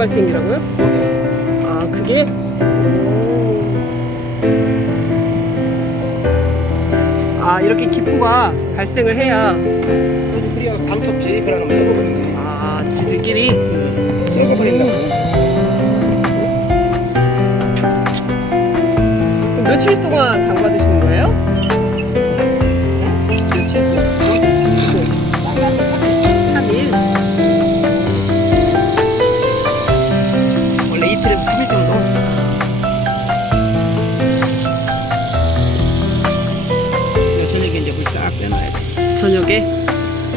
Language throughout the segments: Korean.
발생이라고요? 아 그게? 아 이렇게 기포가 발생을 해야 그래야 방석지 그러면 썩어버리는. 아 지들끼리 썩어버린다고. 그럼 며칠 동안 담가 두 저녁에?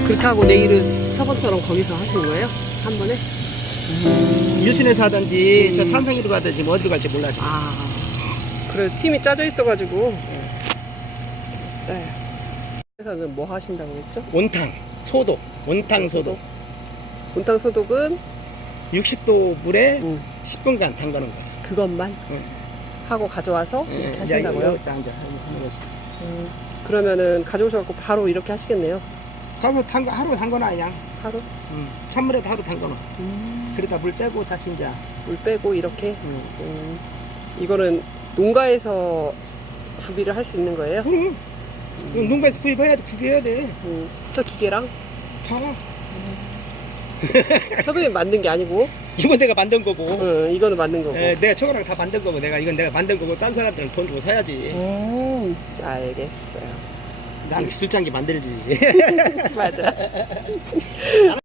그렇게 하고 내일은 처번처럼 거기서 하시는 거예요? 한 번에? 유순에서 하든지 음. 저 참상이로 가든지 뭐 어디로 갈지 몰라 지금. 아 그래 팀이 짜져 있어가지고 네. 회사는 뭐 하신다고 했죠? 온탕, 소독, 온탕 소독. 온탕 소독은 60도 물에 음, 10분간 담가놓은 거야. 그것만 응. 하고 가져와서 이렇게 예, 하신다고요? 이제 앉아. 음, 그러면은 가져오셔갖고 바로 이렇게 하시겠네요 가서 담가 하루 담가놔 그냥. 하루? 음. 찬물에다 하루 담가놔. 음, 그러다 물 빼고 다시 이제. 물 빼고 이렇게 음. 음, 이거는 농가에서 구비를 할 수 있는 거예요? 음. 농가에서 구입해야 돼, 구입해야 돼. 음, 저 기계랑 다. 선배님 만든 게 아니고 이건 내가 만든 거고. 음, 이거는 만든 거고 예, 내가 저거랑 다 만든 거고 내가 이건 내가 만든 거고 딴 사람들은 돈 주고 사야지. 음, 알겠어요 난 실장기 만들지. 맞아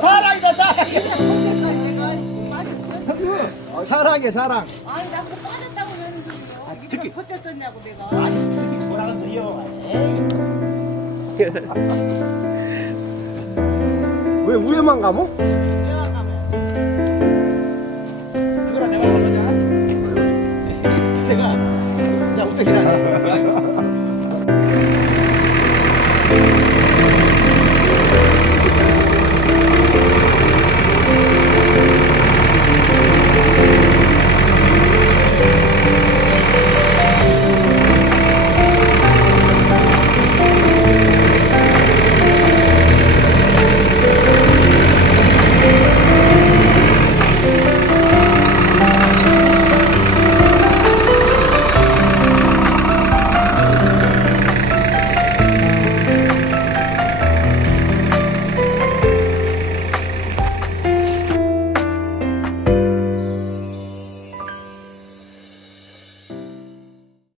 사랑이다 자랑. 자랑이야 자랑. 아니 나 그거 빠졌다고 그러는데 아, 특히- 이걸 버텼었냐고 내가. 뭐라는 소리요. 왜 위에만 가모? 내가 가면 그거랑 내가 봤냐? 내가 자 우택이다